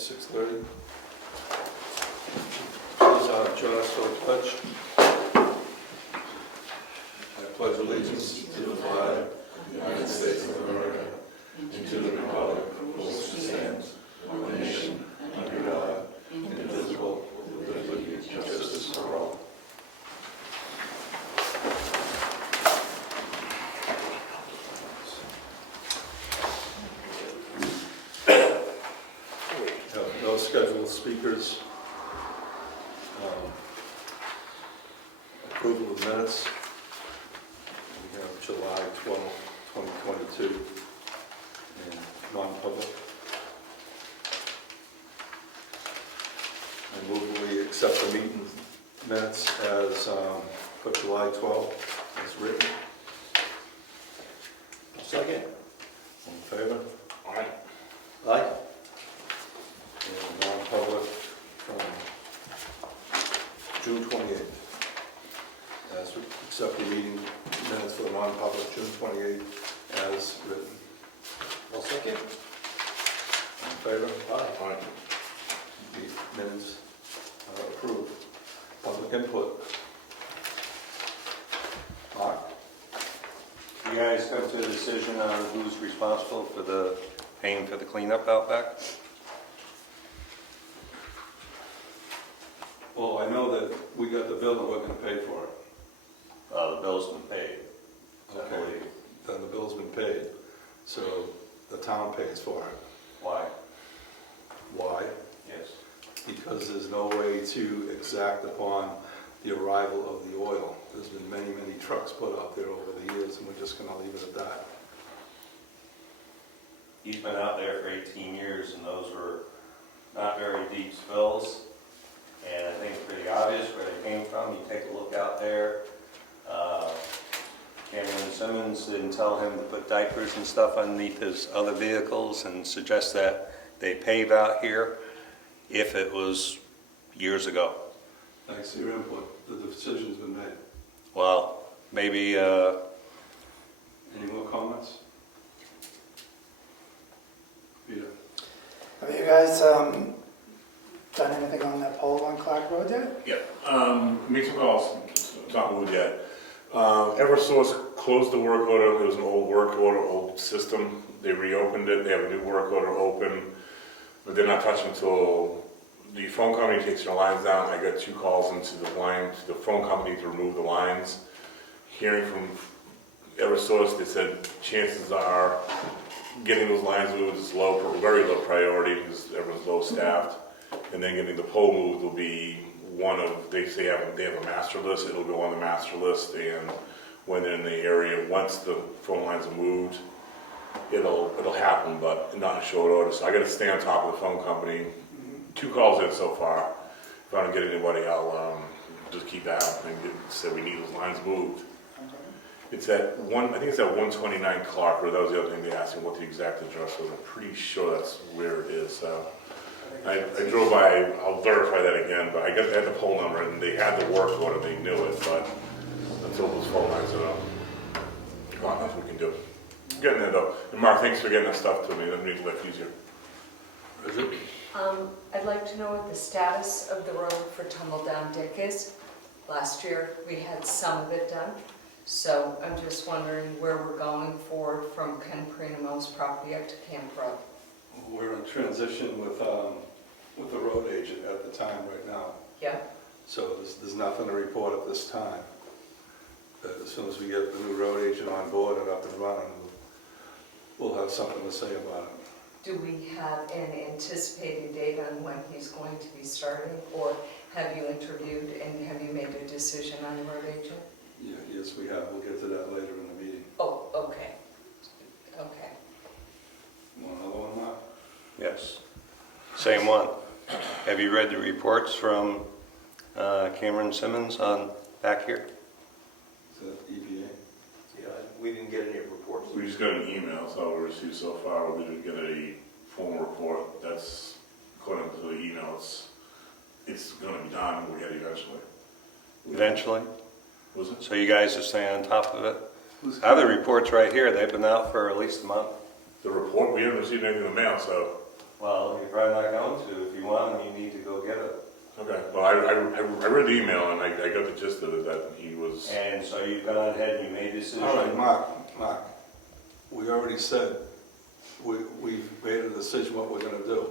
6:30. Please join us for the pledge. I pledge allegiance to the flag of the United States of America and to the republic for which it stands, one nation, under God, indivisible, with liberty and justice for all. No scheduled speakers. Approval of minutes. We have July 12, 2022, and non-public. I move we accept the meeting minutes as for July 12 as written. Second. All in favor? Aye. Aye. And non-public from June 28th. As we accept the meeting minutes for the non-public June 28th as written. I'll second. All in favor? Aye. The minutes are approved. Public input. Mark? You guys come to a decision on who's responsible for the paying for the cleanup out back? Well, I know that we got the bill and we're going to pay for it. The bill's been paid. I Okay. believe. Then the bill's been paid, so the town pays for it. Why? Why? Yes. Because there's no way to exact upon the arrival of the oil. There's been many, many trucks put out there over the years, and we're just going to leave it at that. He's been out there for 18 years, and those were not very deep spills. And I think it's pretty obvious where they came from. You take a look out there. Cameron Simmons didn't tell him to put diapers and stuff underneath his other vehicles and suggest that they pave out here if it was years ago. Thanks for your input. The decision's been made. Well, maybe Any more comments? Peter? Have you guys done anything on that pole on Clark Road yet? Yeah, make some calls, it's not moved yet. Eversource closed the work order, it was an old work order, old system. They reopened it, they have a new work order open, but they're not touching until the phone company takes their lines down. I got 2 calls into the line, to the phone company to remove the lines. Hearing from Eversource, they said chances are getting those lines moved is low, very low priority because everyone's low staffed. And then getting the pole moved will be one of, they say they have a master list, it'll go on the master list, and when they're in the area, once the phone lines are moved, it'll happen, but not in short order. So I gotta stay on top of the phone company. 2 calls in so far. If I don't get anybody, I'll just keep that happening, say we need those lines moved. It's at I think it's at 129 Clark Road. That was the other thing they asked me what the exact address was. I'm pretty sure that's where it is. I drove by, I'll verify that again, but I guess they had the pole number and they had the work order, they knew it, but until those phone lines are up, not nothing we can do. Getting there though. And Mark, thanks for getting that stuff to me, that made life easier. Is it? I'd like to know what the status of the road for Tumble Down Dick is. Last year, we had some of it done, so I'm just wondering where we're going forward from Ken Prinamo's property up to Camp Road. We're in transition with the road agent at the time right now. Yeah. So there's nothing to report at this time. But as soon as we get the new road agent on board and up and running, we'll have something to say about it. Do we have an anticipated date on when he's going to be starting, or have you interviewed and have you made a decision on the road agent? Yeah, yes, we have. We'll get to that later in the meeting. Oh, okay. Okay. Want another one, Mark? Yes. Same one. Have you read the reports from Cameron Simmons on back here? Is that EPA? Yeah, we didn't get any reports. We just got an email, so we received so far. We didn't get a formal report. That's according to the emails. It's going to be done. We'll get it eventually. Eventually? Was it? So you guys are staying on top of it? I have the reports right here. They've been out for at least a month. The report? We haven't received anything in the mail, so. Well, you're probably not going to I read the email and I got the gist of it, that he was, And so you've gone ahead and you made a decision? All right, Mark, we already said, we've made a decision what we're gonna do.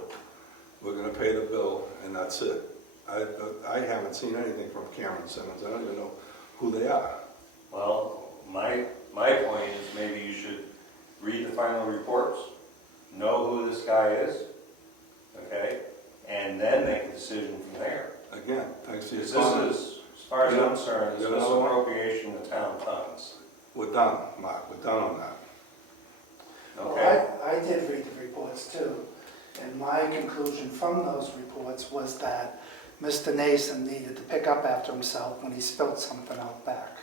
We're gonna pay the bill, and that's it. I haven't seen anything from Karen Simmons, I don't even know who they are. Well, my point is maybe you should read the final reports, know who this guy is, okay? And then make a decision from there. Again, thanks for your Because comment. this is, as far as I'm concerned, You it's got another one? misappropriation of town funds. We're done, Mark, we're done on that. Okay? Well, I did read the reports too, and my conclusion from those reports was that Mr. Nason needed to pick up after himself when he spilled something out back.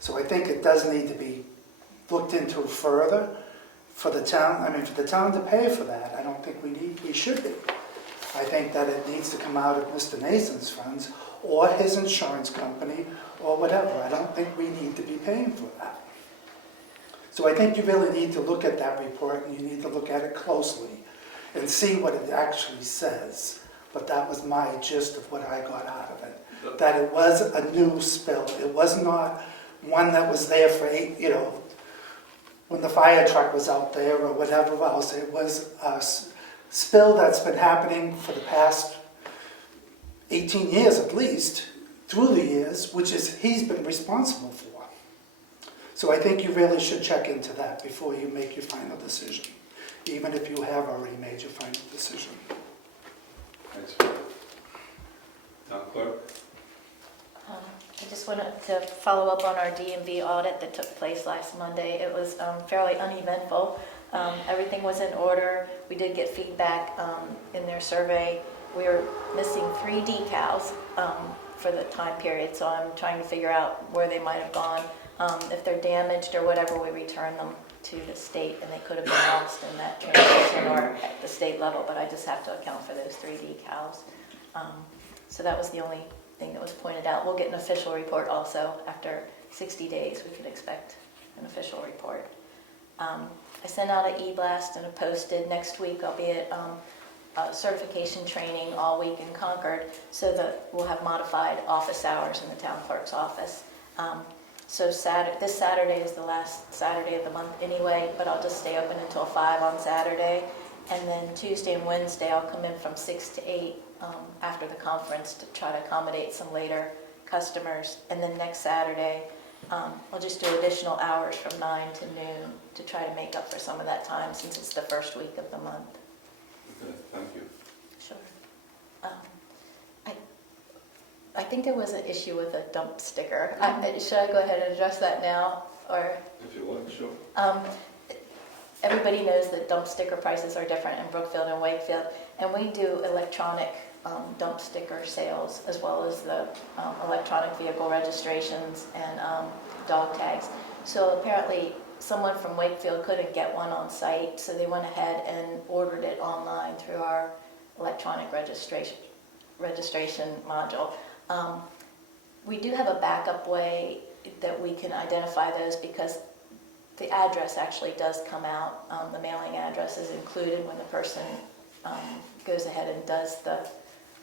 So I think it does need to be looked into further for the town, for the town to pay for that. I don't think we should be. I think that it needs to come out of Mr. Nason's funds or his insurance company or whatever. I don't think we need to be paying for that. So I think you really need to look at that report and you need to look at it closely and see what it actually says. But that was my gist of what I got out of it. That it was a new spill. It was not one that was there for when the fire truck was out there or whatever else. It was a spill that's been happening for the past 18 years at least, through the years, which is he's been responsible for. So I think you really should check into that before you make your final decision, even if you have already made your final decision. Thanks for that. Town clerk? I just wanted to follow up on our DMV audit that took place last Monday. It was fairly uneventful. Everything was in order. We did get feedback in their survey. We were missing 3 decals for the time period, so I'm trying to figure out where they might have gone. If they're damaged or whatever, we return them to the state, and they could have been lost in that transition or at the state level, but I just have to account for those 3 decals. So that was the only thing that was pointed out. We'll get an official report also. After 60 days, we could expect an official report. I sent out an e-blast and a posted. Next week I'll be at certification training all week in Concord, so that we'll have modified office hours in the town clerk's office. So this Saturday is the last Saturday of the month anyway, but I'll just stay open until 5 on Saturday. And then Tuesday and Wednesday I'll come in from 6 to 8 after the conference to try to accommodate some later customers. And then next Saturday I'll just do additional hours from 9 to noon to try to make up for some of that time since it's the first week of the month. Okay, thank you. Sure. I think there was an issue with a dump sticker. Should I go ahead and address that now, or? If you want, sure. Everybody knows that dump sticker prices are different in Brookfield and Wakefield, and we do electronic dump sticker sales as well as the electronic vehicle registrations and dog tags. So apparently someone from Wakefield couldn't get one on site, so they went ahead and ordered it online through our electronic registration module. We do have a backup way that we can identify those because the address actually does come out. The mailing address is included when the person goes ahead and does the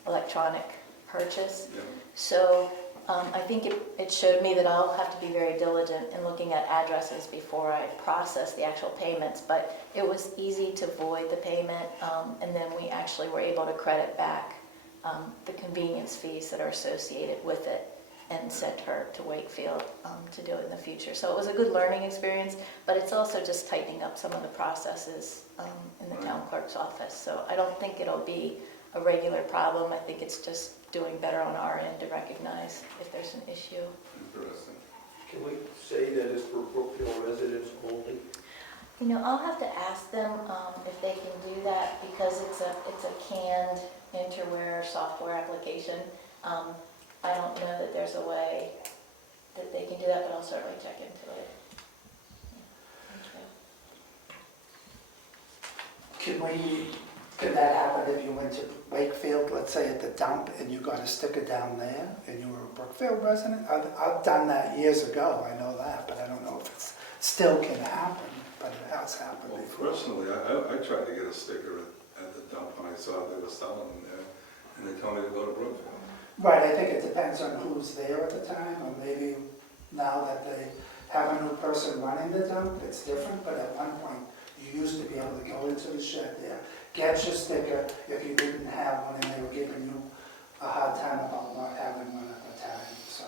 electronic purchase. Yeah. So I think it showed me that I'll have to be very diligent in looking at addresses before I process the actual payments, but it was easy to void the payment, and then we actually were able to credit back the convenience fees that are associated with it and sent her to Wakefield to do it in the future. So it was a good learning experience, but it's also just tightening up some of the processes in the town clerk's office. So I don't think it'll be a regular problem. I think it's just doing better on our end to recognize if there's an issue. Interesting. Can we say that it's for Brookfield residents only? You know, I'll have to ask them if they can do that because it's a canned interware software application. I don't know that there's a way that they can do that, but I'll certainly check into it. Can that happen if you went to Wakefield, let's say at the dump, and you got a sticker down there, and you were a Brookfield resident? I've done that years ago, I know that, but I don't know if it still can happen, but it has happened Well, before. personally, I tried to get a sticker at the dump when I saw they were selling them there, and they told me to go to Brookfield. Right, I think it depends on who's there at the time, or maybe now that they have a new person running the dump, it's different, but at one point, you used to be able to go into the shed there, get your sticker if you didn't have one, and they were giving you a hard time about not having one at the time, so.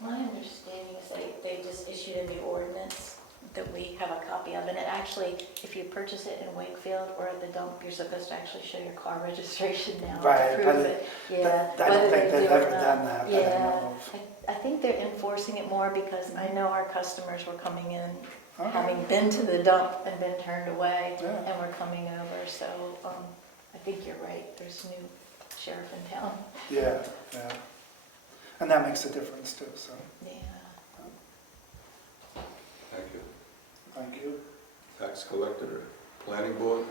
My understanding is they just issued a new ordinance that we have a copy of, and it actually, if you purchase it in Wakefield or at the dump, you're supposed to actually show your car registration now Right, to prove it. Yeah. I don't whether think they they've do or ever not. done that, that I Yeah, know of. I think they're enforcing it more because I know our customers were coming in, Okay. having been to the dump and been turned away, Yeah. and were coming over, so I think you're right, there's a new sheriff in town. Yeah, yeah. And that makes a difference too, so, Yeah. Thank you. thank you. Tax collector, planning board,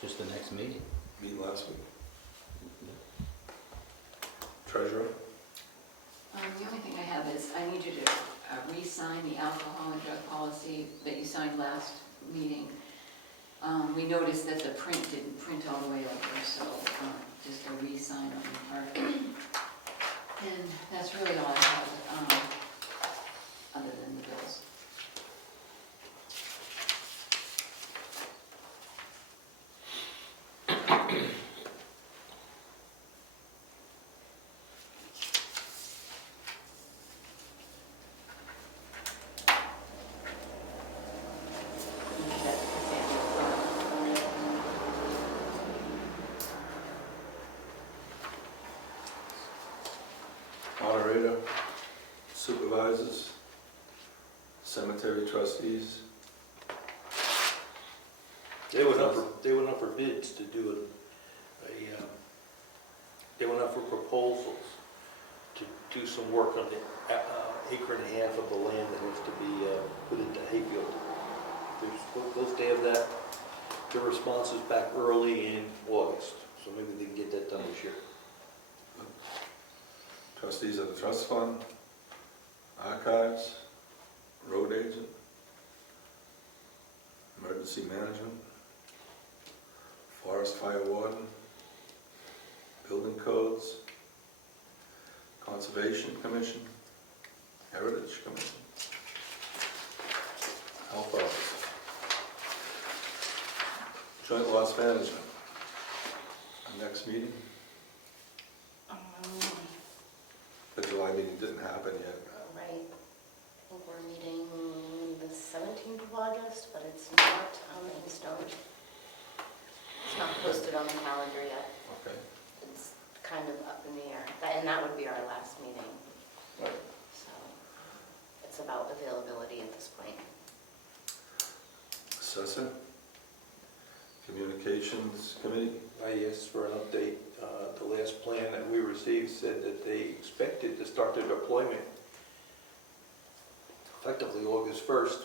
Just the next meeting. meet last week. Treasurer, The only thing I have is, I need you to re-sign the alcohol and drug policy that you signed last meeting. We noticed that the print didn't print all the way over, so just a re-sign on your part. And that's really all I have, other than the bills. moderator, supervisors, cemetery trustees. They went up for bids to do they went up for proposals to do some work on the acre and a half of the land that has to be put into hayfield. They're supposed to have that, the responses back early in August, so maybe they can get that done this year. Trustees of the trust fund, archives, road agent, emergency management, forest fire warden, building codes, conservation commission, heritage commission, health officer, joint loss management. Next meeting, the July meeting didn't happen yet. Right. I think we're meeting the 17th of August, but it's not in stone. It's not posted on the calendar yet. Okay. It's kind of up in the air. And that would be our last meeting. Right. So it's about availability at this point. Assessor, communications committee. I asked for an update. The last plan that we received said that they expected to start their deployment effectively August 1st.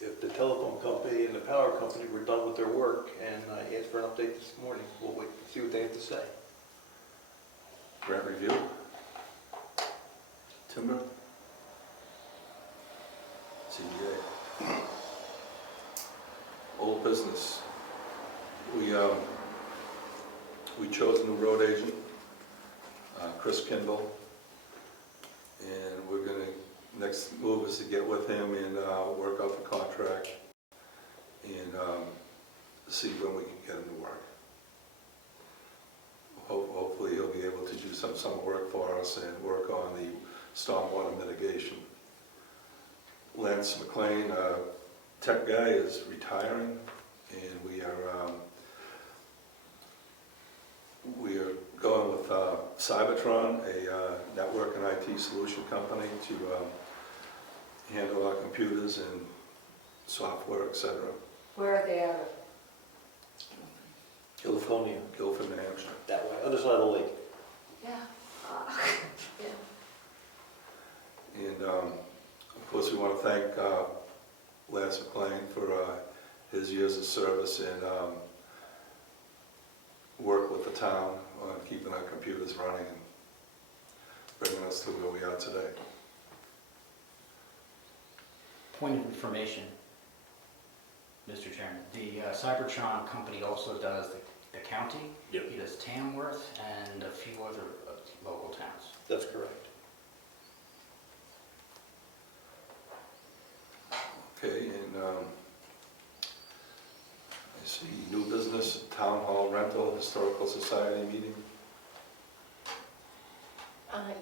If the telephone company and the power company were done with their work, and I asked for an update this morning. We'll wait and see what they have to say. Grant review. Timber. CDA. Old business. We chose a new road agent, Chris Kimball, and we're gonna, next move is to get with him and work out the contract and see when we can get him to work. Hopefully he'll be able to do some summer work for us and work on the stormwater mitigation. Lance McLean, tech guy, is retiring, and we are going with Cybertron, a network and IT solution company, to handle our computers and software, etc. Where are they out of? California, Guilford, New Hampshire. that way, other side of the lake. Yeah. And of course, we want to thank Lance McLean for his years of service and work with the town on keeping our computers running and bringing us to where we are today. Point of information. Mr. Chairman, the Cybertron company also does the county. Yep. He does Tamworth and a few other local towns. That's correct. Okay, and I see new business, town hall rental, historical society meeting.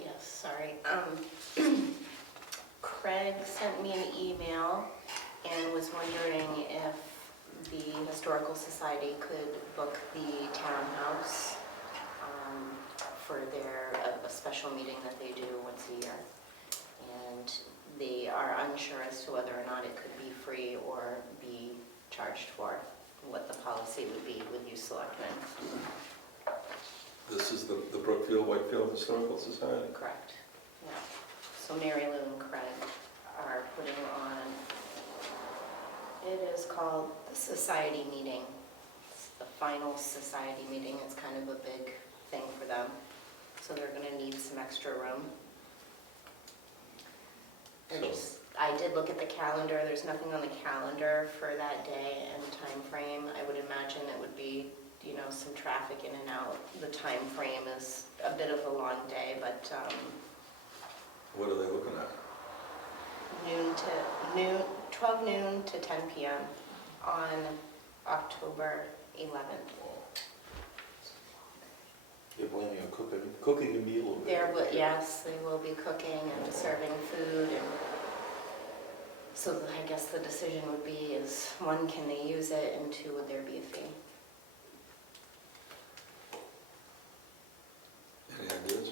Yes, sorry. Craig sent me an email and was wondering if the Historical Society could book the townhouse for a special meeting that they do once a year. And they are unsure as to whether or not it could be free or be charged for, what the policy would be with you selectmen. This is the Brookfield Whitefield Historical Society. Correct. Yeah. So Mary Lou and Craig are putting on, it is called the society meeting. It's the final society meeting. It's kind of a big thing for them. So they're gonna need some extra room. I did look at the calendar. There's nothing on the calendar for that day and time frame. I would imagine it would be, some traffic in and out. The time frame is a bit of a long day, but What are they looking at? 12 noon to 10 p.m. on October 11th. You're planning on cooking a meal? Yes, they will be cooking and serving food, and so I guess the decision would be is, one, can they use it, and two, would there be a fee? Any ideas?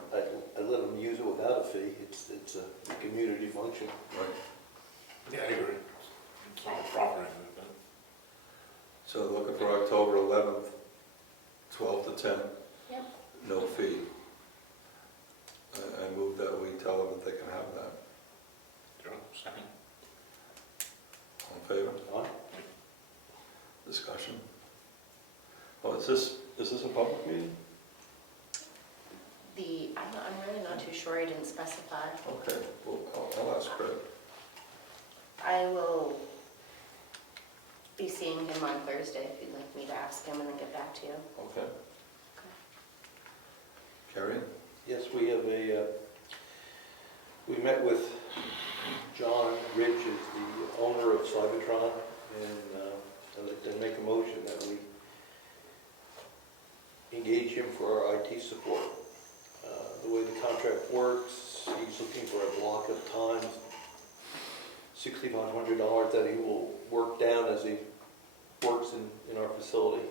I let them use it without a fee. It's a community function. Right. Yeah, I agree. It's not a property. So looking for October 11th, 12 to 10. Yep. No fee. I move that we tell them that they can have that. Sure, second. All in favor? Aye. Discussion? Oh, is this a public meeting? I'm really not too sure. I didn't specify. Okay, well, I'll ask Craig. I will be seeing him on Thursday if you'd like me to ask him and then get back to you. Okay. Carrie? Yes, we have we met with John Rich, is the owner of Cybertron, and I'd like to make a motion that we engage him for our IT support. The way the contract works, he's looking for a block of time, $6,500 that he will work down as he works in our facility.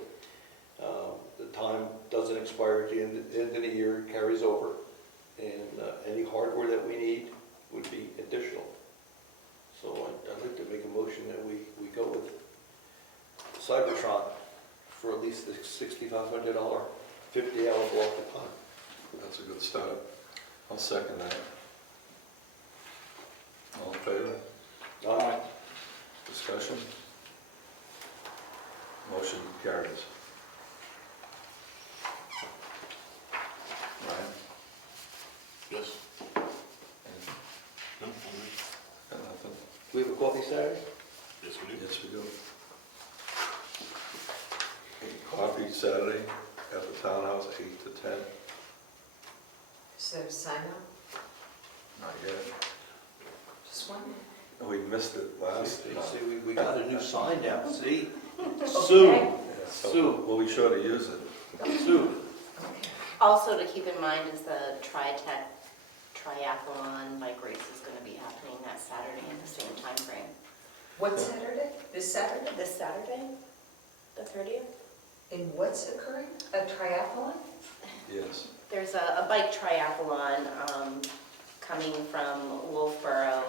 The time doesn't expire at the end of the year, it carries over, and any hardware that we need would be additional. So I'd like to make a motion that we go with Cybertron for at least the $6,500, 50-hour block of time. That's a good start. I'll second that. All in favor? Aye. Discussion? Motion carries. Ryan? Yes. Anything? No? Got nothing? We have a coffee Saturday? Yes, we do. Yes, we do. Coffee Saturday at the townhouse, 8 to 10. Is there a sign up? Not yet. Just one? We missed it last time. See, we got a new sign down, see? Okay. Soon, Yeah, so Sue. we'll be sure to use it. soon. Okay. Also to keep in mind is the Tri-Tech Triathlon bike race is going to be happening that Saturday in the same time frame. What Saturday? This Saturday? This Saturday, the 30th? And what's occurring? A triathlon? Yes. There's a bike triathlon coming from Wolfboro.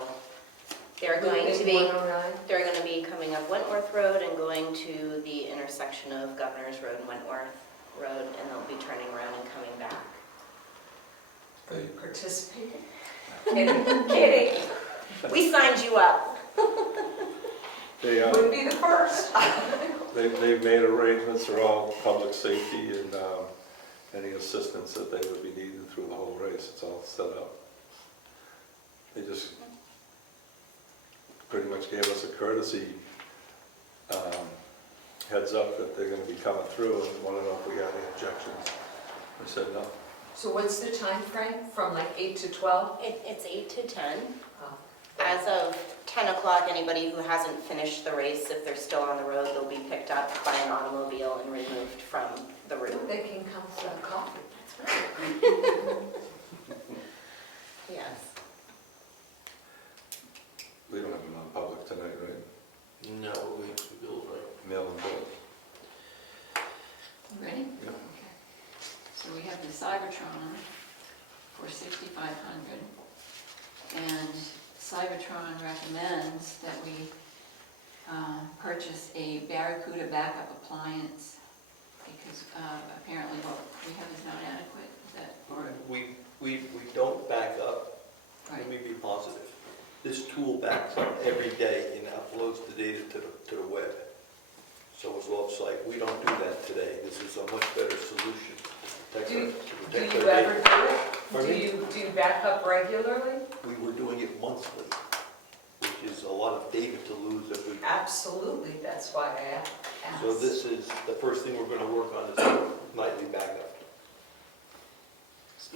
They're going to be 109? they're going to be coming up Wentworth Road and going to the intersection of Governor's Road and Wentworth Road, and they'll be turning around and coming back. Are you participating? Kidding. We signed you up. They, Wouldn't be the first. they've made arrangements for all public safety and any assistance that they would be needing through the whole race. It's all set up. They just pretty much gave us a courtesy heads up that they're gonna be coming through and wanted to know if we had any objections. We said no. So what's the time frame? From like 8 to 12? It's 8 to 10. Oh. As of 10 o'clock, anybody who hasn't finished the race, if they're still on the road, they'll be picked up by an automobile and removed from the route. They can come for a coffee. Yes. We don't have a non-public tonight, right? No, we have some bills, right? Mail and bill. Ready? Yeah. Okay. So we have the Cybertron for 6,500. And Cybertron recommends that we purchase a Barracuda backup appliance because apparently what we have is not adequate. Is that, or, We don't back up. right? Let me be positive. This tool backs up every day and uploads the data to the web. So it's off-site. We don't do that today. This is a much better solution to protect Do our you ever data. do it? Pardon me? Do you back up regularly? We were doing it monthly, which is a lot of data to lose every. Absolutely, that's why I asked. So this is, the first thing we're going to work on is nightly backup.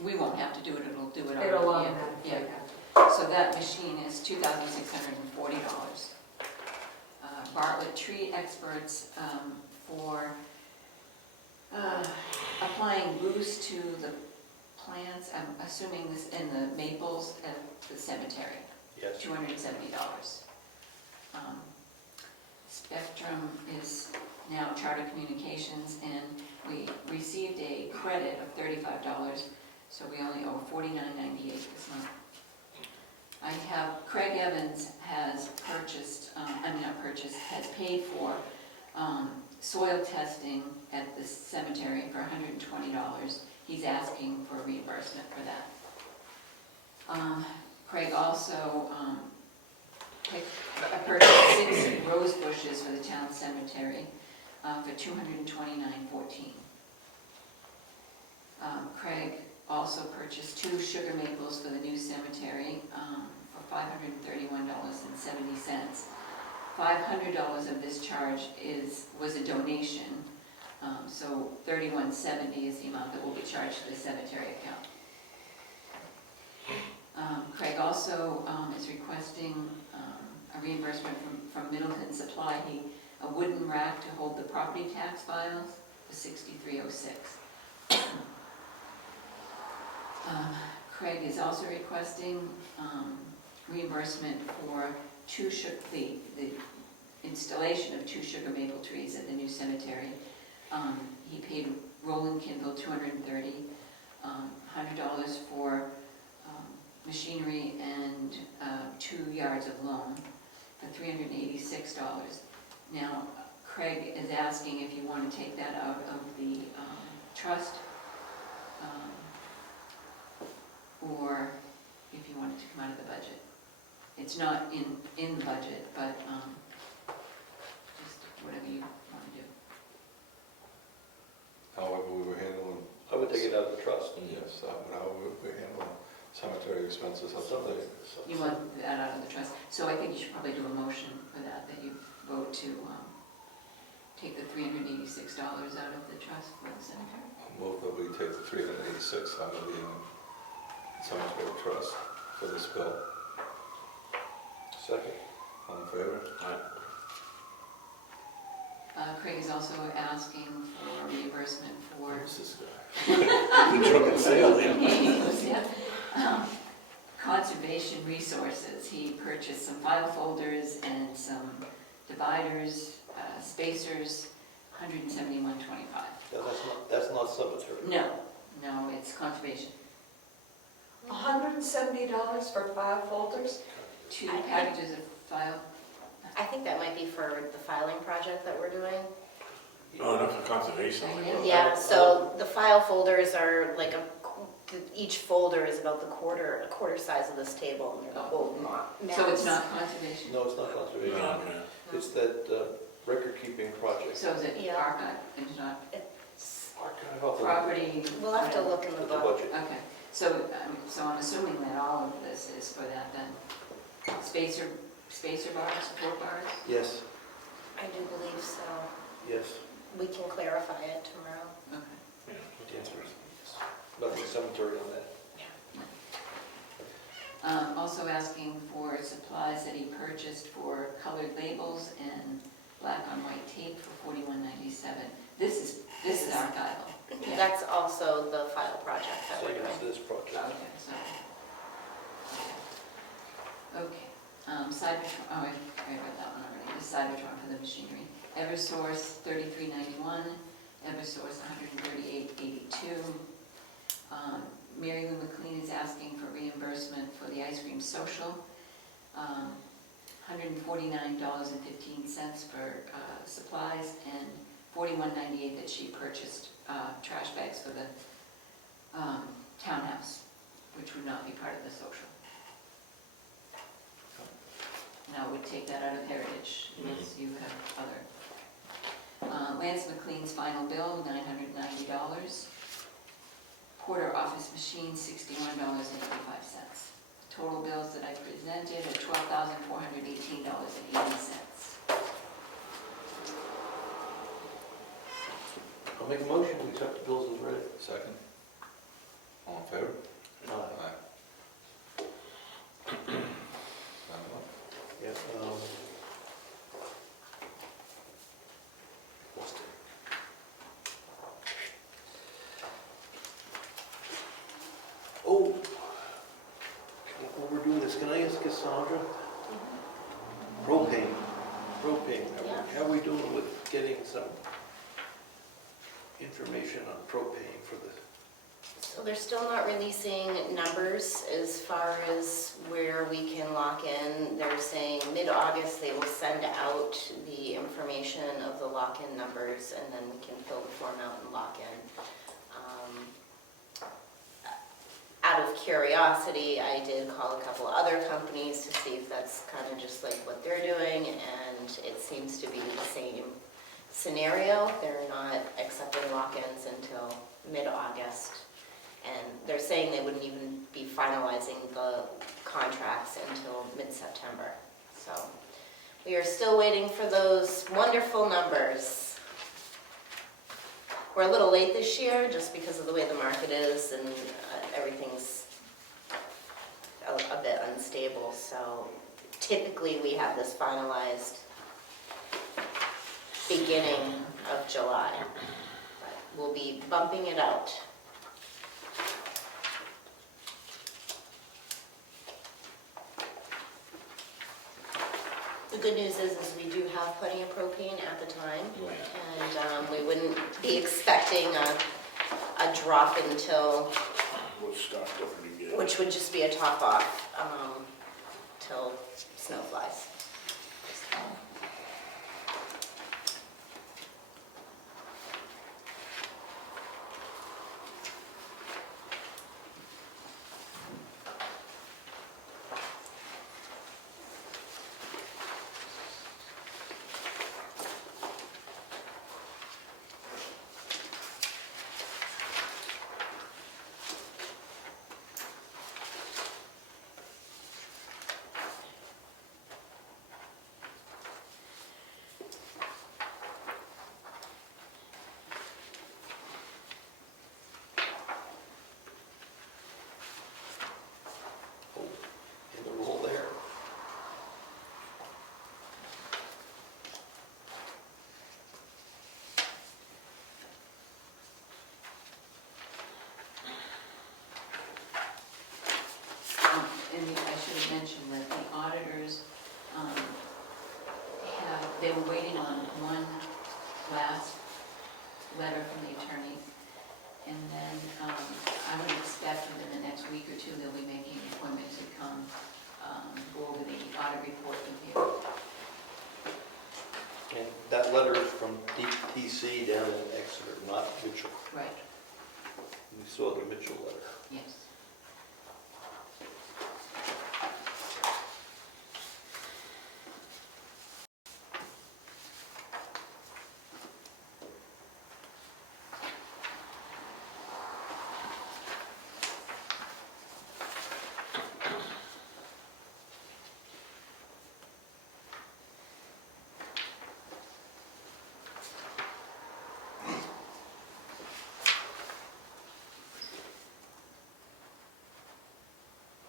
We won't have to do it, it'll do it on. It'll yeah, automatically. Yeah. So that machine is $2,640. Bartlett Tree Experts for applying boost to the plants, I'm assuming this in the maples at the cemetery, Yes. $270. Spectrum is now Charter Communications, and we received a credit of $35, so we only owe $49.98 this month. I have, Craig Evans has purchased, has paid for soil testing at the cemetery for $120. He's asking for reimbursement for that. Craig also purchased 6 rose bushes for the town cemetery for $229.14. Craig also purchased 2 sugar maples for the new cemetery for $531.70. $500 of this charge was a donation, so $31.70 is the amount that will be charged to the cemetery account. Craig also is requesting a reimbursement from Middleton Supply, a wooden rack to hold the property tax files for $63.06. Craig is also requesting reimbursement for the installation of 2 sugar maple trees at the new cemetery. He paid Roland Kindle $230, $100 for machinery and 2 yards of loam for $386. Now, Craig is asking if you want to take that out of the trust, or if you want it to come out of the budget. It's not in the budget, but just whatever you want to do. However, we were handling. I would take it out of the trust. Yes, but however, we were handling cemetery expenses, that's something. You want that out of the trust. So I think you should probably do a motion for that you vote to take the $386 out of the trust for the cemetery. I'll move that we take the 386 out of the cemetery trust for this bill. Second. All in favor? Craig is also asking for reimbursement for Who's this guy? Drunken sailor. yeah. Conservation resources. He purchased some file folders and some dividers, spacers, $171.25. That's not cemetery. No, it's conservation. $170 for 5 folders? 2 packages of file. I think that might be for the filing project that we're doing. No, not for conservation. Yeah, so the file folders are like each folder is about a quarter size of this table, and they're the whole mass. So it's not conservation? No, it's not conservation. No, okay. It's that record-keeping project. So is it Yeah. archive? It's not Archive of the- property? We'll have to look in the of the book. budget. Okay, so I'm assuming that all of this is for that then. Spacer bars, support bars? Yes. I do believe so. Yes, We can clarify it tomorrow. Okay. yeah, the answer is yes. Nothing cemetery on that. Also asking for supplies that he purchased for colored labels and black on white tape for $41.97. This is archival. Yeah. That's also the file project that we're Same doing. as this project. Okay, so. Okay, Cybertron, oh, I read that one already, the Cybertron for the machinery. Eversource, $33.91, Eversource, $138.82. Mary Lou McLean is asking for reimbursement for the ice cream social, $149.15 for supplies, and $41.98 that she purchased trash bags for the townhouse, which would not be part of the social. Now we'd take that out of heritage, unless you have other. Lance McLean's final bill, $990. Porter office machine, $61.85. Total bills that I presented are $12,418.80. I'll make a motion, we accept the bills as read. Second. All in favor? Aye. Yeah, lost it. Oh, while we're doing this, can I ask Cassandra? Propane, Yeah. how are we doing with getting some information on propane for the, So they're still not releasing numbers as far as where we can lock in. They're saying mid-August they will send out the information of the lock-in numbers, and then we can fill the form out and lock in. Out of curiosity, I did call a couple other companies to see if that's kind of just like what they're doing, and it seems to be the same scenario. They're not accepting lock-ins until mid-August. And they're saying they wouldn't even be finalizing the contracts until mid-September. So we are still waiting for those wonderful numbers. We're a little late this year just because of the way the market is, and everything's a bit unstable. So typically we have this finalized beginning of July. But we'll be bumping it out. The good news is we do have plenty of propane at the time, and we wouldn't be expecting a drop until, We'll start looking again. which would just be a top off, till snow flies. in the roll there? And I should have mentioned that the auditors they were waiting on one last letter from the attorneys. And then I would expect within the next week or two, they'll be making an appointment to come go over the audit report with you. And that letter is from DTC down in Exeter, not Mitchell. Right, We saw the Mitchell letter. yes.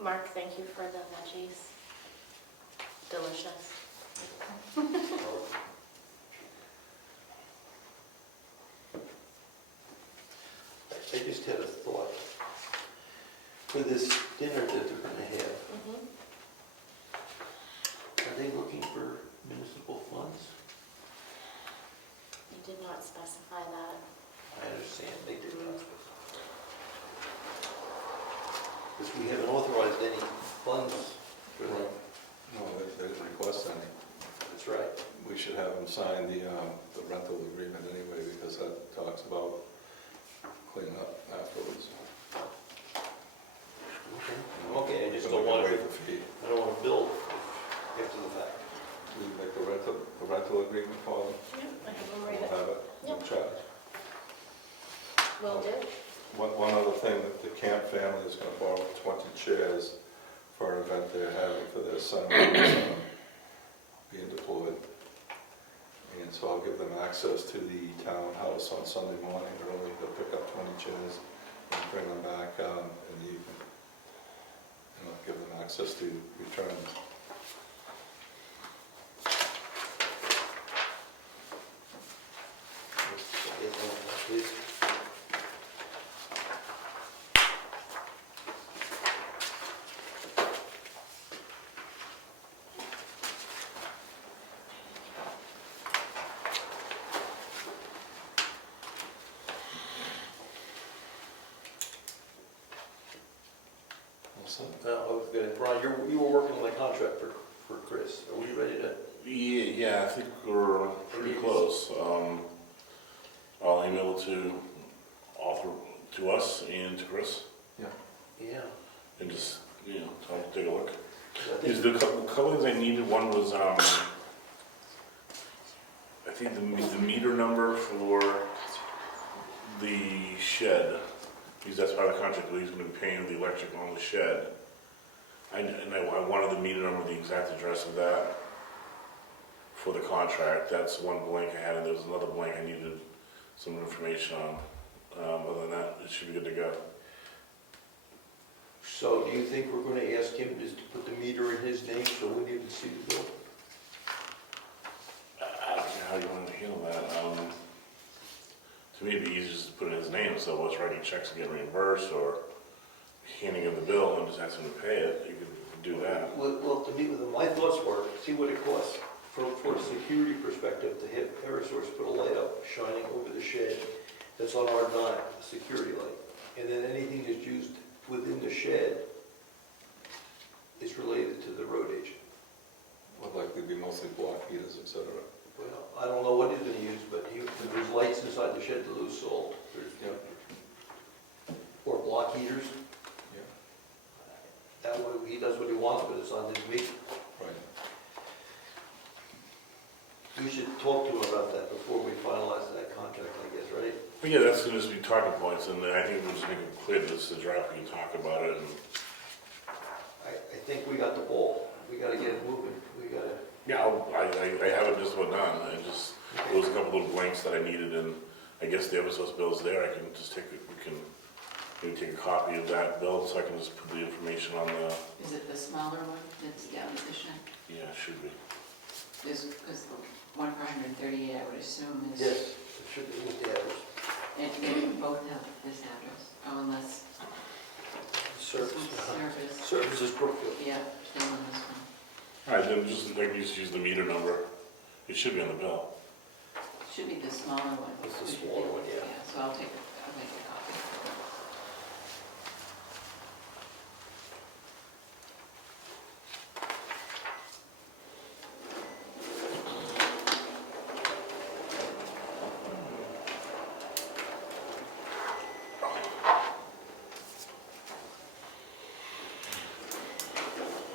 Mark, thank you for the veggies. Delicious. I just had a thought. For this dinner that they're gonna have, are they looking for municipal funds? You did not specify that. I understand they did not. Because we haven't authorized any funds for them. No, they didn't request any. That's right. We should have them sign the rental agreement anyway, because that talks about cleaning up afterwards. Okay, I just So we don't can want waive to, the fee. I don't want to build after the fact. We make the rental agreement for them, I have them we'll right have it, no Yep. charge. Will do. One other thing, that the Camp family is gonna borrow 20 chairs for an event they're having for their son who's being deployed. And so I'll give them access to the townhouse on Sunday morning early. They'll pick up 20 chairs and bring them back in the evening. And I'll give them access to return them. Please. Also, Brian, you were working on a contract for Chris. Are we ready to? Yeah, I think we're pretty close. I'll email it to author, to us and to Chris, Yeah. and just, tell him to take a look. I think- Is the couple things I needed, one was, I think the meter number for the shed, because that's part of the contract, he's gonna be paying the electric on the shed. And I wanted the meter number, the exact address of that for the contract. That's one blank I had, and there was another blank I needed some information on. Other than that, it should be good to go. So do you think we're going to ask him just to put the meter in his name so we need to see the bill? I don't know how you want to handle that. To me, it'd be easier just to put it in his name, so what's writing checks and getting reimbursed, or handing him the bill and just asking him to pay it, you could do that. Well, to meet with him, my thoughts were, see what it costs for a security perspective to have Eversource put a light up shining over the shed that's on our dime, a security light. And then anything that's used within the shed is related to the road agent. would likely be mostly block heaters, et cetera. Well, I don't know what he's gonna use, but there's lights inside the shed to lose salt. There's, or block heaters. Yeah, That way, he does what he wants, but it's on his meter. right. We should talk to him about that before we finalize that contract, I guess, right? But yeah, that's gonna just be talking points, and I think we'll just make it clear that this is a draft, we can talk about it, and I think we got the ball. We gotta get it moving. We gotta, yeah, I have it just about done. There was a couple little blanks that I needed, and I guess the Eversource bill's there, I can just we can maybe take a copy of that bill, so I can just put the information on the, Is it the smaller one that's down at the shed? yeah, it should be. Because the one for 138, I would assume is. yes, it should be with the others. And they both have this address, unless Service. service. Service is Brookfield. Yeah, still on this one. All right, then just, I can just use the meter number. It should be on the bill. Should be the smaller one. It's the smaller one, yeah. Yeah, so I'll make a copy.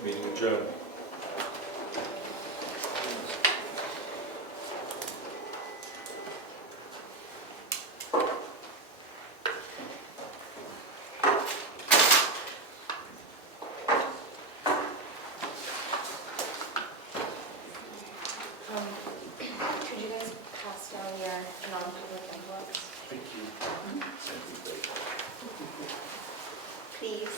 Meeting adjourned. Could you guys pass down your non-public envelopes? Thank you. Please.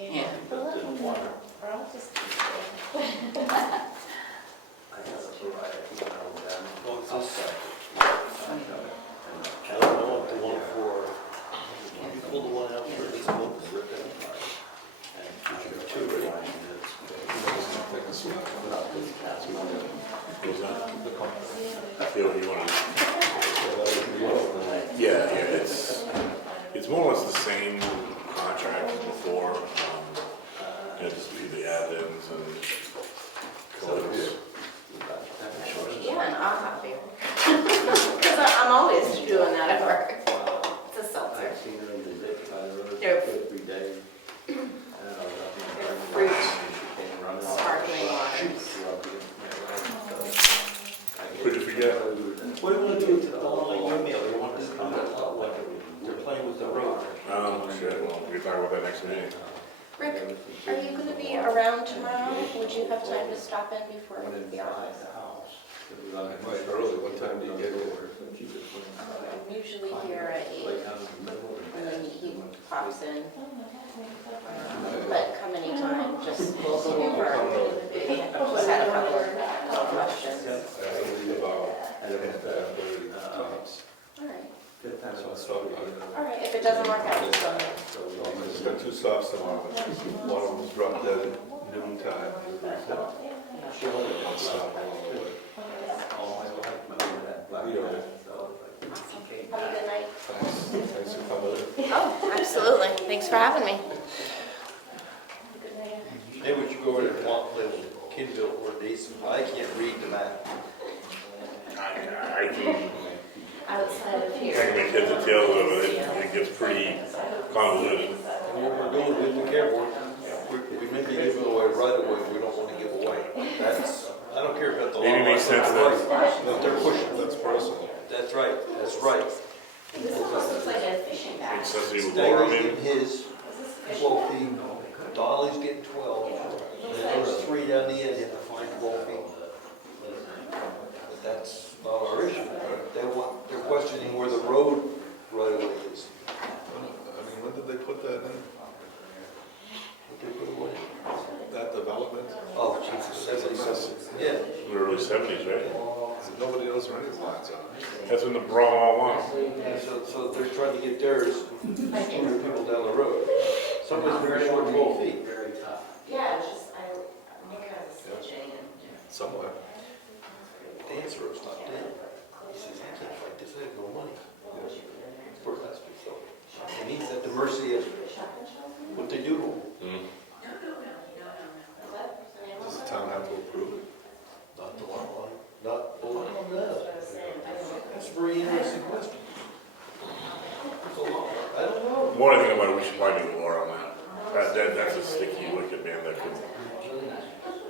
Yeah. Well, it's this, I want the one for, you pull the one out for this book. I feel you want to. Yeah, it's more or less the same contract as before. Just be the add-ins and colors. Yeah, and I'm happy. Because I'm always doing that at work. It's a seltzer. They're fruit, sparkling waters. What'd you forget? What do you want to do with the online email? You want to do that, like, they're playing with the road. Shit, well, we can talk about that next meeting. Rick, are you going to be around tomorrow? Would you have time to stop in before I leave the office? Quite early, what time do you get here? I'm usually here at 8, and then he pops in. But come anytime, just we'll go over. Just had a couple of questions. All right. All right, if it doesn't work out, just go ahead. I just got 2 stops tomorrow. One of them was dropped dead at noon time. One stop along the way. Have a good night. Thanks for coming in. Oh, absolutely. Thanks for having me. Maybe we should go over to Kidville or Dason. I can't read the map. I can Outside of take here. my kids a tail of it. It gets pretty convoluted. And what we're doing, we have to be careful. We may be giving away right away, we don't want to give away. That's, I don't care about the law. Maybe it makes sense Right. then. No, they're pushing. That's personal. That's right, that's right. This almost looks like a fishing bag. Makes sense to you with Laura, Stagger's maybe? getting his 12 feet, Dolly's getting 12, and then there's 3 down the end, you have to find 12 feet. But that's not our issue. They're questioning where the road right away is. I mean, when did they put that in? What they put away. That development? Oh, Jesus, 76. Yeah. In the early 70s, right? Nobody knows where any lines are. That's when the brawl all along. So they're trying to get theirs, 200 people down the road. Somebody's very short 12 feet. Yeah, it's just, I'm kind of switching and. Somewhere. The answer is not dead. He says, I can't fight this, I have no money. For that so. And he's at the mercy of what they do to him. Does the town have to approve it? Not the lot line, not the lot line, no. That's a very interesting question. It's a lot, I don't know. The more I think about it, we should probably meet with Laura on that. That's a sticky wicket, man, that could,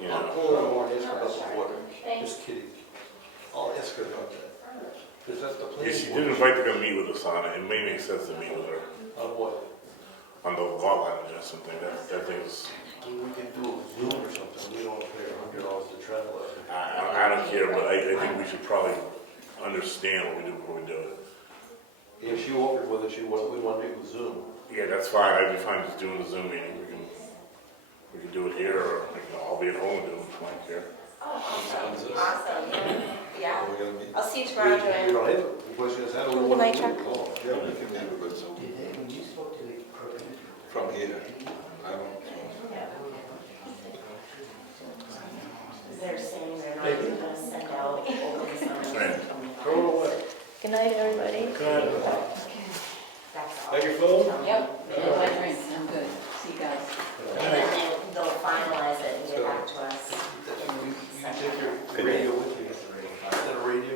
you I'll know. call her tomorrow and ask her about the water. Just kidding. I'll ask her about that. Because that's the plan. If she did invite to come meet with us on it, it may make sense to meet with her On what? on the lot line adjustment thing. That thing is, We can do a Zoom or something, we don't pay $100 to travel it. I don't care, but I think we should probably understand what we do before we do it. If she offered whether we want to do a Zoom. Yeah, that's fine. I'd be fine just doing the Zoom meeting. We can do it here, or we can all be at home and do it if I care. Awesome. Yeah. Are we gonna meet? I'll see you tomorrow, We Joanne. don't have it, the question is how do we Good want to night, do Chuck. it? Oh, yeah, we can meet with them from here. I don't. They're saying they're not even gonna send out over the summer. Right. Throw it away. Good night, everybody. Good. That's all. Got your phone? Yep, and my drinks, I'm good. See you guys. And then they'll finalize it and get back to us. You take your radio with you. Is that a radio?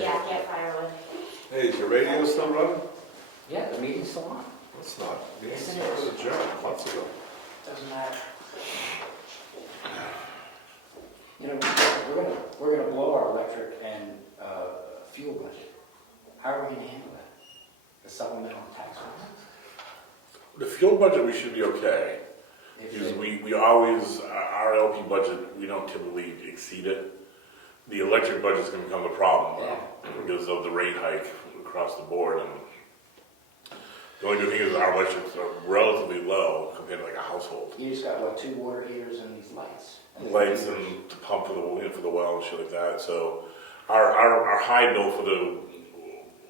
Yeah, get firewood. Hey, is your radio still running? Yeah, the meeting's still on. It's not. Yes, it It was adjourned months ago. Doesn't matter. You know, we're gonna blow our electric and fuel budget. How are we gonna handle that? The supplemental tax rate? The fuel budget, we should be okay. If Because they- we always, our LP budget, we don't typically exceed it. The electric budget's gonna become the problem, though, because of the rate hike across the board. And The only good thing is our electrics are relatively low compared to like a household. You just got, what, 2 water heaters and these lights? Lights and to pump for the, for the well and shit like that. So our high bill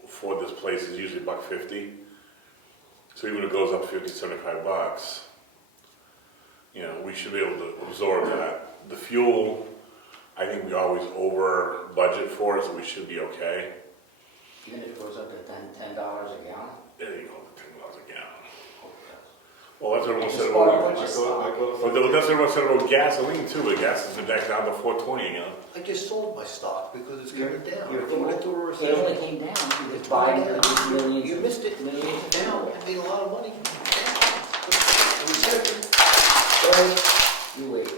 for this place is usually $1.50. So even if it goes up $50-$75, you know, we should be able to absorb that. The fuel, I think we always over budget for it, so we should be okay. Even if it goes up to $10 a gallon? There you go, $10 a gallon. Well, that's what everyone said Just about. bought a bunch of stock. Well, that's what everyone said about gasoline too, but gas has been back down to $4.20 again. I just sold my stock because it's coming down. You're- Going into a It only recession. came down because Biden released millions. You missed it. Millions of Now, dollars. I made a lot of money. Recession. Sorry. You wait.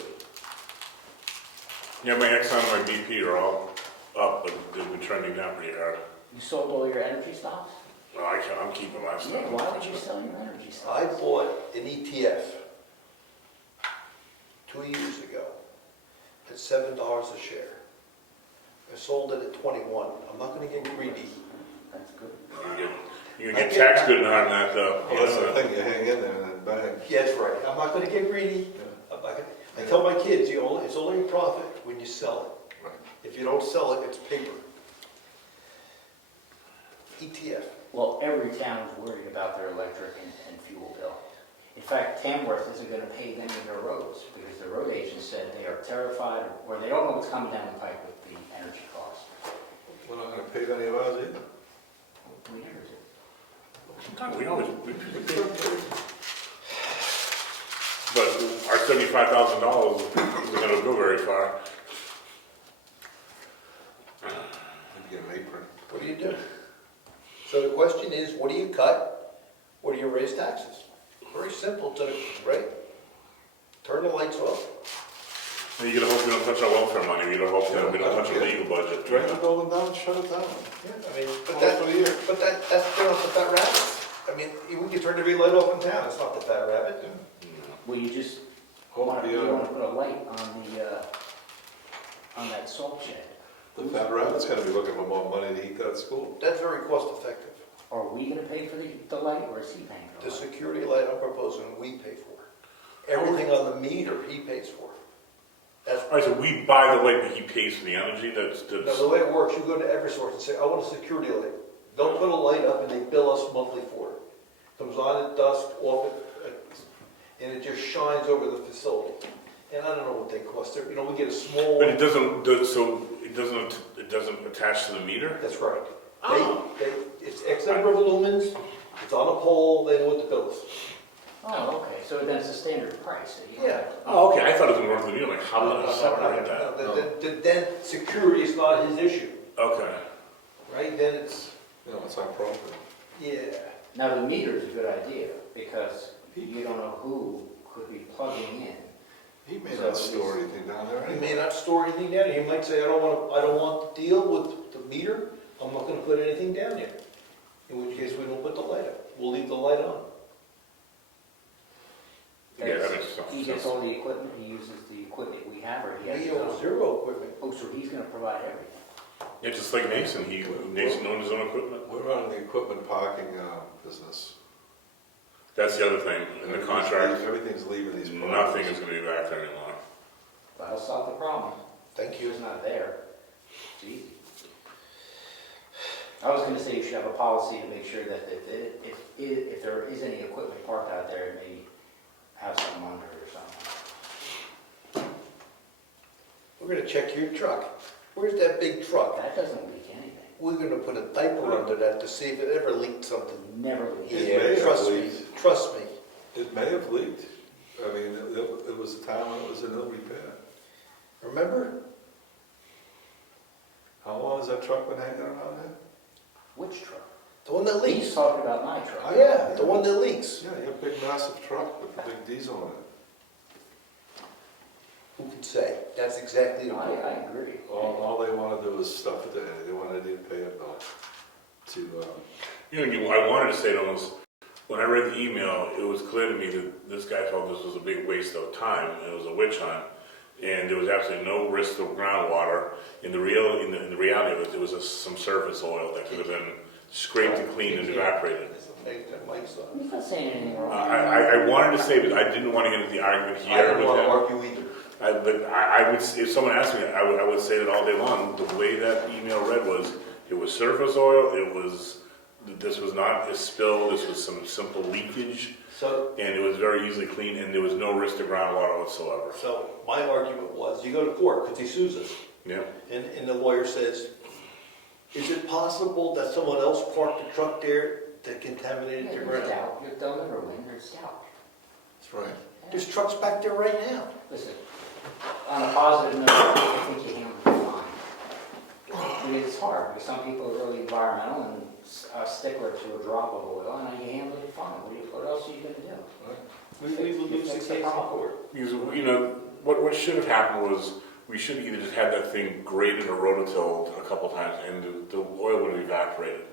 Yeah, my Exxon and my BP are all up, but they've been trending down pretty hard. You sold all your energy stocks? Well, I'm keeping my stuff. Yeah, why would you sell your energy I stocks? bought an ETF 2 years ago at $7 a share. I sold it at 21. I'm not gonna get greedy. That's good. You can get tax good on that though. Well, that's the thing, you hang in there and then bang. Yeah, that's right. I'm not gonna get greedy. I'm not gonna, I tell my kids, it's only a profit when you sell it. Right. If you don't sell it, it's paper. ETF. Well, every town is worried about their electric and fuel bill. In fact, Tamworth isn't going to pave any of their roads because the road agent said they are terrified or they don't know what's coming down the pipe with the energy costs. We're not gonna pave any of ours either. We never did. Sometimes we always, but our $75,000 isn't gonna go very far. Maybe get an apron. What do you do? So the question is, what do you cut? What do you raise taxes? Very simple, right? Turn the lights off. You gotta hope we don't touch our welfare money, you gotta hope that we don't touch our legal budget. Drain the building down, shut it down. Yeah, I mean, but Once for the year. that's still not the fat rabbit. I mean, we can turn every light off in town, it's not the fat rabbit. Well, you just Hope want the, to put a light on that salt shed. the fat rabbit's gonna be looking for more money to eat that school. That's very cost effective. Are we going to pay for the light or is he paying for The the light? security light I'm proposing, we pay for. Everything on the meter, he pays for. That's, Alright, so we buy the light, but he pays for the energy, that's, now, the way it works, you go to Eversource and say, I want a security light. They'll put a light up and they bill us monthly for it. Comes on at dusk, off and it just shines over the facility. And I don't know what they cost. You know, we get a small. but it doesn't, it doesn't attach to the meter? That's right. Oh. It's X number of lumens, it's on a pole, they know what the bill is. Oh, okay, so that's a standard price. So you don't Yeah. have to- Oh, okay, I thought it was gonna run through the meter, like how do you separate that? No. Then security is not his issue, Okay. right? Then it's, You know, it's our property. yeah. Now, the meter is a good idea because you don't know who could be plugging in. He may So not it's- store anything down there He anyway. may not store anything down there. He might say, I don't want to deal with the meter. I'm not gonna put anything down there. In which case, we don't put the light up. We'll leave the light on. Yeah, that makes sense. He gets all the equipment, he uses the equipment we have, or he has We his own own. zero equipment. Oh, so he's gonna provide everything. Yeah, just like Nason, Nason owned his own equipment. We're on the equipment parking business. That's the other thing, in the contract, Everything's leaving these. nothing is gonna be back there anymore. That'll solve the problem. Thank you. It's not there. It's easy. I was gonna say you should have a policy to make sure that if there is any equipment parked out there, maybe have some under it or something. We're gonna check your truck. Where's that big truck? That doesn't leak anything. We're gonna put a diaper under that to see if it ever leaked something. Never leaks. It may Yeah, have trust me, leaked. trust me. It may have leaked. I mean, it was a time when it was in ill repair. Remember? How long has that truck been hanging around there? Which truck? The one that He's leaks. talking about my truck. Yeah, the one that leaks. Yeah, your big massive truck with the big diesel in it. Who can say? That's exactly the I point. agree. All they want to do is stuff it in. They want to pay a bill to, You know, I wanted to say to him was, when I read the email, it was clear to me that this guy felt this was a big waste of time, and it was a witch hunt, and there was absolutely no risk of groundwater. In the reality of it, there was some surface oil that could have been scraped and cleaned and evaporated. take that mic's on. He's not saying anything wrong. I wanted to say, but I didn't want to get into the argument I here don't with want to him. argue either. But I would, if someone asked me, I would say that all day long. The way that email read was, it was surface oil, this was not a spill, this was some simple leakage, So, and it was very easily cleaned, and there was no risk to groundwater whatsoever. so my argument was, you go to court, because he sues us, Yeah. and the lawyer says, is it possible that someone else parked the truck there that contaminated Yeah, your there's ground? doubt. They'll never win, there's doubt. That's right. There's trucks back there right now. Listen, on a positive note, I think you handled it fine. Because it's hard, because some people are really environmental and a stickler to a drop of oil, and you handled it fine. What else are you gonna do? We will lose the Fix case the in problem. court. Because, what should have happened was, we should have either just had that thing graded or rototilled a couple times, and the oil would have evaporated.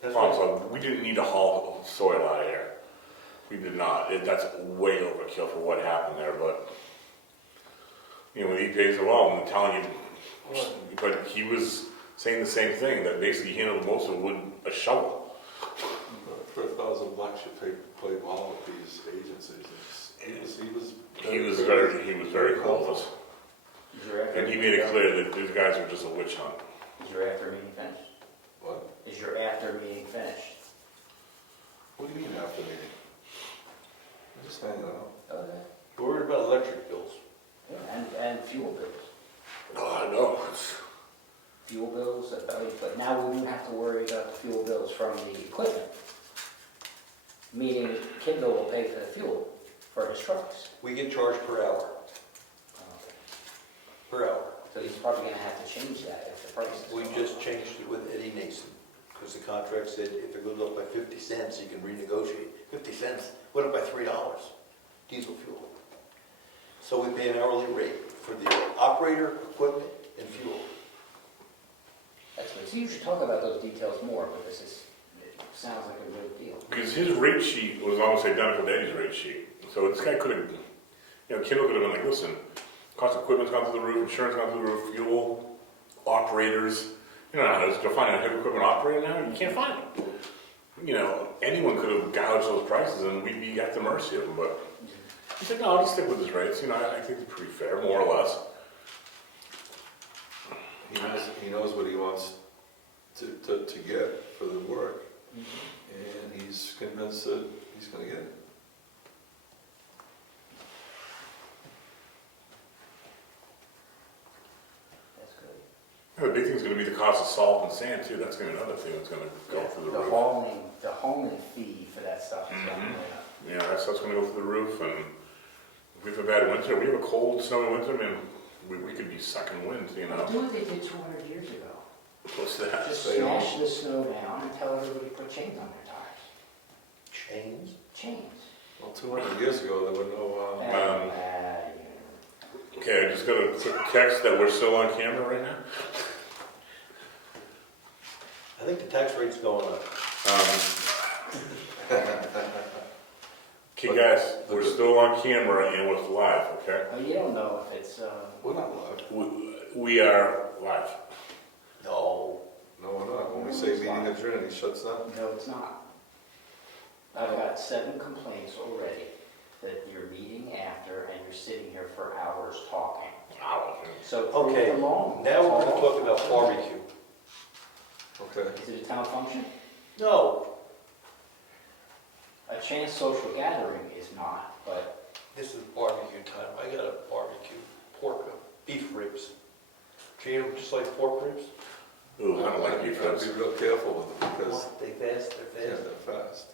That's Problem right. solved. We didn't need to haul soil out of here. We did not. That's way overkill for what happened there, but, when EPA's involved, I'm telling you, but he was saying the same thing, that basically he handled most of it with a shovel. For $1,000 you play ball with these agencies. He was very cool with us. Is your after And he meeting made it done? clear that these guys were just a witch hunt. Is your after meeting finished? What? Is your after meeting finished? What do you mean after meeting? I'm just hanging out. Okay. We're worried about electric bills. Yeah, and fuel bills. Oh, I know. Fuel bills, but now we won't have to worry about the fuel bills from the equipment. Meaning Kindle will pay for the fuel for his trucks. We get charged per hour. Per hour. So he's probably gonna have to change that if the price is. We just changed it with Eddie Nason, because the contract said if it goes up by 50 cents, you can renegotiate. 50 cents, went up by $3, diesel fuel. So we pay an hourly rate for the operator, equipment, and fuel. That's good. So you should talk about those details more, because it sounds like a good deal. Because his rate sheet was almost identical to Eddie's rate sheet. So this guy could have, Kindle could have been like, listen, cost of equipment's gone through the roof, insurance gone through the roof, fuel, operators. You know how it is to find a heavy equipment operator now? You can't find them. Anyone could have gouged those prices and we'd be at the mercy of them, but he said, no, I'll just stick with his rates. I think they're pretty fair, more or less. He knows what he wants to get for the work, and he's convinced that he's going to get it. That's good. The big thing's going to be the cost of salt and sand too. That's going to be another thing that's going to go through the roof. The hauling fee for that stuff is going way up. Yeah, that stuff's going to go through the roof, and if we have a bad winter, we have a cold, snowy winter, man, we could be sucking wind, Do what they did 200 years ago. What's that? Just Stay home. smash the snow down and tell everybody to put chains on their tires. Chains? Chains. Well, 200 years ago, there were no... Okay, I just got a quick text that we're still on camera right now. I think the tax rate's going up. Okay, guys, we're still on camera and we're live, okay? Oh, you don't know if it's, We're not live. We are live. No. No, we're not. When we say meeting adjourned, he shuts down. no, it's not. I've got 7 complaints already that you're meeting after and you're sitting here for hours talking. So prove Okay, them wrong. now we're That's going to all. talk about barbecue. Okay. Is it a town function? No, A chance social gathering is not, but this is barbecue time. I got a barbecue beef ribs. Do you eat them just like pork ribs? Ooh, I don't like beef I'd ribs. be real careful with them because They fast, they're yeah, fast. they're fast.